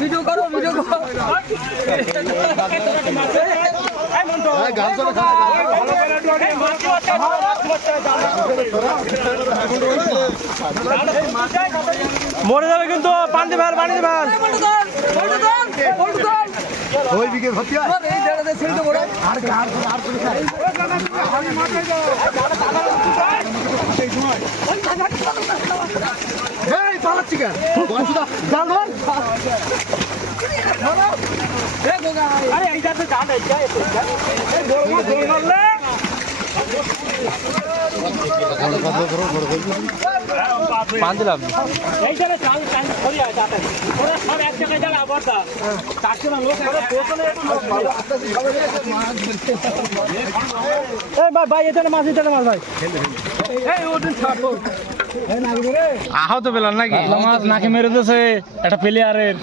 video করো মরে যাবে কিন্তু পানি ভার ওই বিকে হতিয়া আর গার এই চালাচ্ছি কেন জাল ধর আরে এইটা তো জান এই পান দিলাম এইখানে চাল ধরি আছে ওরা সব এক জায়গায় যারা বর্দা চারশো না লোক এই ভাই এটা মাছ ভাই এই ওদিন ছাড়ো আহত পেলাম নাকি মাছ নাকি মেরে দিয়েছে একটা প্লেয়ারের